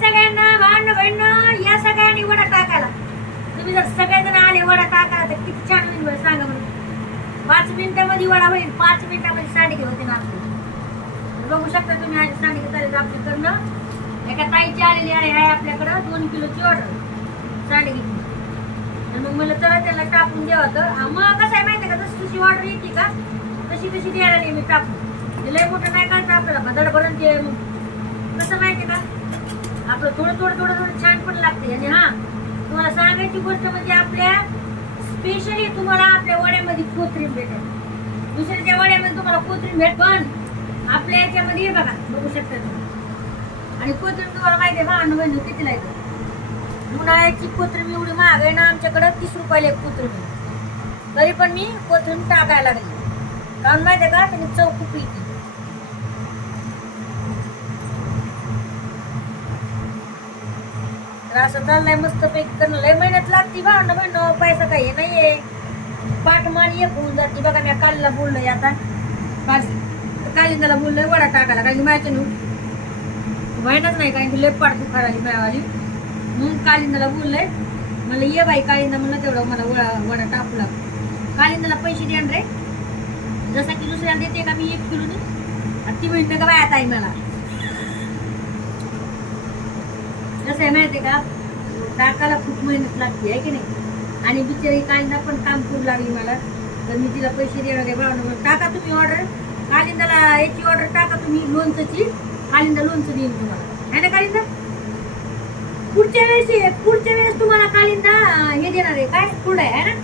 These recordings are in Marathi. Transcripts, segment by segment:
सगळ्यांना भांड बहिण या सगळ्यांनी वडा टाकायला. तुम्ही जर सगळेजण आले वडा टाकायला तर किती छान होईल बरं सांगा बरं. पाच मिनिटामध्ये वडा होईल पाच मिनिटामध्ये सांडगे होते ना आपले. बघू शकता तुम्ही आज सांडगे चालेल आपल्याकडनं एका ताईची आलेली आहे आहे आपल्याकडं दोन किलोची ऑर्डर सांडगे. आणि मग मला चला त्याला टाकून द्यावं तर मग कसं आहे माहिती आहे का जशी तुझी ऑर्डर येते का तशी तशी द्यायला नाही मी टाकून. लय मोठं नाही करायचं आपल्याला बदड भरून ते मग. कसं माहिती का आपलं थोडं थोडं थोडं थोडं छान पण लागते. आणि हा तुम्हाला सांगायची गोष्ट म्हणजे आपल्या स्पेशली तुम्हाला आपल्या वड्यामध्ये कोथरीम भेटेल. दुसऱ्याच्या वड्यामध्ये तुम्हाला कोथरीम भेट पण आपल्या याच्यामध्ये हे बघा बघू शकता तुम्ही. आणि कोथरीम तुम्हाला माहिती आहे का अनुभव कितीला येतो उन्हाळ्याची कोथरीम एवढी महाग आहे ना आमच्याकडं तीस रुपयाला एक कोथरीम तरी पण मी कोथरीम टाकायला लागली. कारण माहिती आहे का त्यांनी चव खूप येते. तर असं चाललंय मस्त पैकी करणं लय मेहनत लागते बा ना बहिण पैसा काही हे नाहीये. पाठमान एक होऊन जाते बघा मी कालीला बोललोय आता. काली कालिंदाला बोललोय वडा टाकायला कारण की माझ्या माहीतच नाही कारण की लय पाठ दुखा आली माझ्यावाली. म्हणून कालिंदाला बोललोय. म्हणलं ये बाई कालिंदा म्हणलं तेवढं मला वडा वडा टाकला. कालिंदाला पैसे द्या रे. जसं की दुसऱ्याला देते का मी एक किलोनी? ती म्हणते का बाय आई मला. कसं आहे माहिती का? टाकाला खूप मेहनत लागते आहे की नाही? आणि बिचारी कालिंदा पण काम करू लागली मला. तर मी तिला पैसे देणार आहे भावना टाका तुम्ही ऑर्डर कालिंदाला याची ऑर्डर टाका तुम्ही लोणचंची. कालिंदा लोणचं देईन तुम्हाला. आहे ना कालिंदा? पुढच्या वेळेस पुढच्या वेळेस तुम्हाला कालिंदा हे देणार आहे. काय? पुढे आहे ना?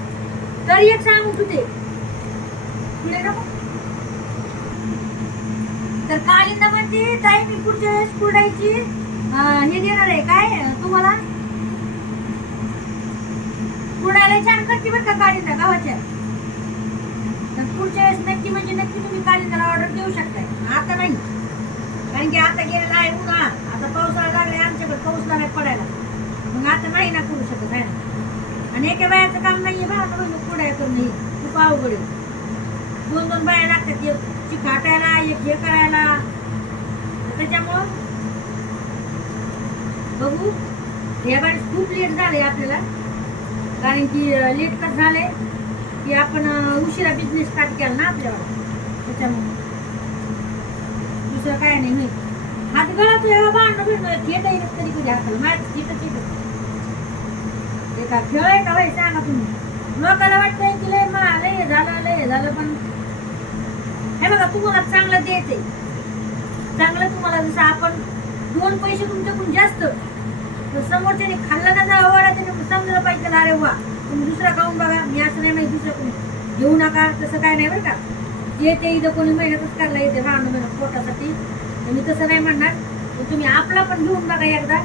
तर एक सांगू तुझे पुढे का? तर कालिंदा म्हणते ताई मी पुढच्या वेळेस कुरडायची हे देणार आहे काय? तुम्हाला? कुरडायला छान करते बरं का कालिंदा गावाच्या. तर पुढच्या वेळेस नक्की म्हणजे नक्की तुम्ही कालिंदाला ऑर्डर देऊ शकताय. आता नाही. कारण की आता गेलेला आहे उन्हा आता पावसाळा लागलाय आमच्याकडे पाऊस लागलाय पडायला. मग आता नाही ना करू शकत आहे आणि एका बायाचं काम नाहीये बा आता म्हणजे आहे करून हे? खूप अवघड आहे. दोन दोन बाया लागतात एक चिकाटायला एक हे करायला. त्याच्यामुळं बघू. या वेळेस खूप लेट झाले आपल्याला. कारण की लेट कसं झालंय की आपण उशिरा बिझनेस स्टार्ट केला ना आपल्यावर. त्याच्यामुळे. दुसरं काय नाही माहीत हात गळा तुझ्या भांडण भेटणं थेट येत कधी कधी हाताला माझं थेट येत ते का खेळ आहे का बाई? सांगा तुम्ही. लोकांना वाटतंय की लय मा लय झालं लय झालं पण हे बघा तुम्हाला चांगलं द्यायचंय चांगलं तुम्हाला जसं आपण दोन पैसे तुमच्याकडून जास्त. तर समोरच्याने खाल्ला ना जा आहे त्याने समजलं पाहिजे अरे वा तुम्ही दुसरा खाऊन बघा मी असं नाही माहिती दुसरं कोणी घेऊ नका तसं काय नाही बरं का. जे ते इथं कोणी मेहनतच करायला येते राहणं मेहनत पोटासाठी मी तसं नाही म्हणणार. तर तुम्ही आपला पण घेऊन बघा एकदा.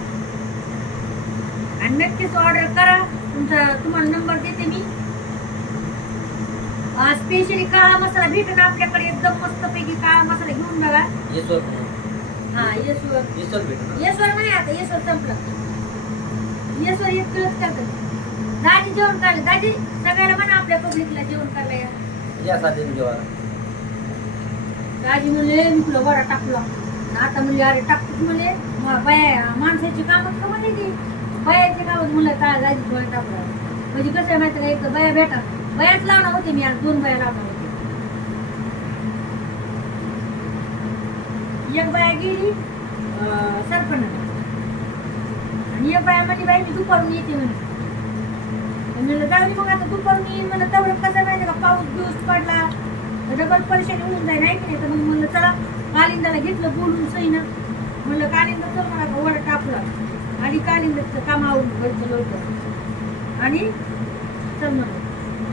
आणि नक्कीच ऑर्डर करा. तुमचा तुम्हाला नंबर देते मी. स्पेशली काळा मसाला भेटेल आपल्याकडे एकदम मस्त पैकी काळा मसाला घेऊन बघा. हा येसवर. येसवर भेटू ना? येसवर नाही आता येसवर संपला. येसवर एक किलोच करतात दाजी जेवण काढलं दाजी सगळ्याला म्हणा आपल्या पब्लिकला जेवण करायला. या. या साधे जेवायला दाजी म्हणले मी तुला वडा टाकला. आणि आता म्हणले अरे टाकतो म्हणले म- बाया माणसाची कामं का म्हणे ती? बायाची कामं म्हणलं काय दाजी थोडं टाकला म्हणजे कसं आहे माहिती का एक बाया भेटा. बायाच लावणार होते मी आज दोन बाया लावणार होते एक बाया गेली सरपण आणि एक बाया म्हणजे बाई मी दुपारून येते म्हणे. म्हणलं जाऊ दे मग आता दुपारून येईन. म्हणलं तेवढं कसं माहिती का? पाऊस दिवस पडला डबल परेशानी होऊन जाईल आहे की नाही? तर मग म्हणलं चला कालिंदाला घेतलं बोलून सईनं म्हणलं कालिंदा चल मला वडा टाकला आणि कालिंदाचं काम आवडून घरचं लवकर. आणि चल म्हणलं.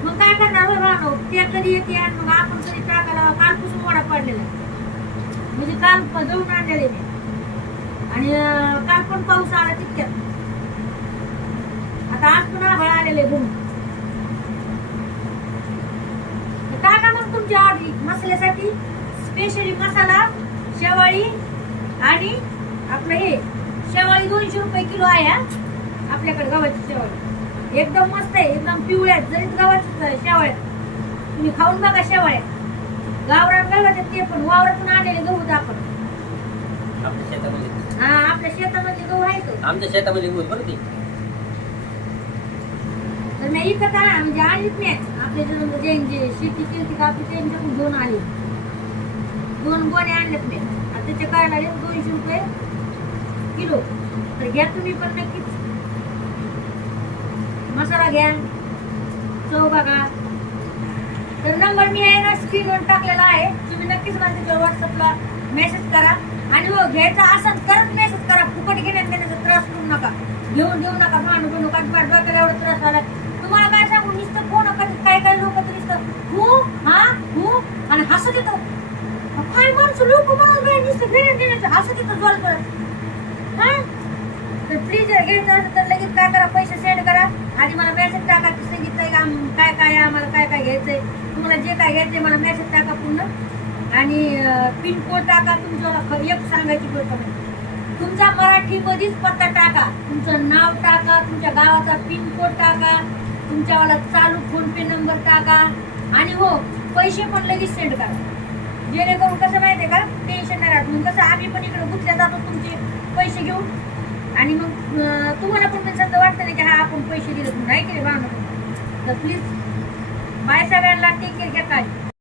मग काय करणार हो त्या कधी येते आणि मग आपण कधी टाकायला कालपासून वडा पडलेला आहे. म्हणजे काल दळून आणलेले मी. आणि काल पण पाऊस आला तितक्यात. आता आज पण आभाळ आलेले गुण टाका मग तुमच्या ऑर्डरी मसाल्यासाठी? स्पेशली मसाला शेवाळी आणि आपलं हे शेवाळी दोनशे रुपये किलो आहे आपल्याकडे गव्हाची शेवाळी. एकदम मस्त आहे एकदम पिवळ्या जरीच गव्हाची शेवाळ्या. तुम्ही खाऊन बघा शेवाळ्या. गावरान गव्हाचे ते पण? वावरातून आलेले गहू आपण. आपल्या शेतामध्ये. हा आपल्या शेतामध्ये गहू आहे तो आमच्या शेतामध्ये ऊस बरं ते. तर मी इकत आणा म्हणजे आणलीच नाही. आपल्या जे जे जे शेती केली का आपली त्यांच्याकडून दोन आले. दोन गोणे आणलेत नाही आता त्याचे काय लागले दोनशे रुपये किलो. तर घ्या तुम्ही पण नक्कीच. मसाला घ्या. चव बघा. तर नंबर मी आहे ना स्क्रीनवर टाकलेला आहे. तुम्ही नक्कीच माझ्या त्याच्यावर व्हॉट्सअपला मेसेज करा. आणि हो घ्यायचा असं करत मेसेज करा. फुकट घेण्यात देण्याचा त्रास करू नका. घेऊन देऊ नका. भांडू घेऊ नका डोक्याला एवढा त्रास झाला तुम्हाला काय सांगू? नुसतं फोन करतात काय काय लोक तर नुसतं हू हा हू आणि हसत येतो. काय माणसं लोक म्हणून काय नुसतं घेण्यात देण्याचं हसत येतो जोर करत हा? तर प्लीज घ्यायचं असेल तर लगेच काय करा? पैसे सेंड करा. आधी मला मेसेज टाका की काय काय आहे, आम्हाला? घ्यायचं आहे तुम्हाला जे काय घ्यायचंय मला मेसेज टाका पूर्ण. आणि पिनकोड टाका तुमचं एक सांगायची गोष्ट तुमचा मराठीमध्येच पत्ता टाका. तुमचं नाव टाका तुमच्या गावाचा पिनकोड टाका तुमच्यावाला चालू फोनपे नंबर टाका. आणि हो पैसे पण लगेच सेंड करा. जेणेकरून कसं माहिती आहे का? टेन्शन नाही राहत. मग कसं आम्ही पण इकडे गुंतल्या जातो तुमचे पैसे घेऊन. आणि मग तुम्हाला पण समजा वाटतं ना की हा आपण पैसे दिले म्हणून. आहे की नाही तर प्लीज बाय सगळ्यांना तिकीट घेतात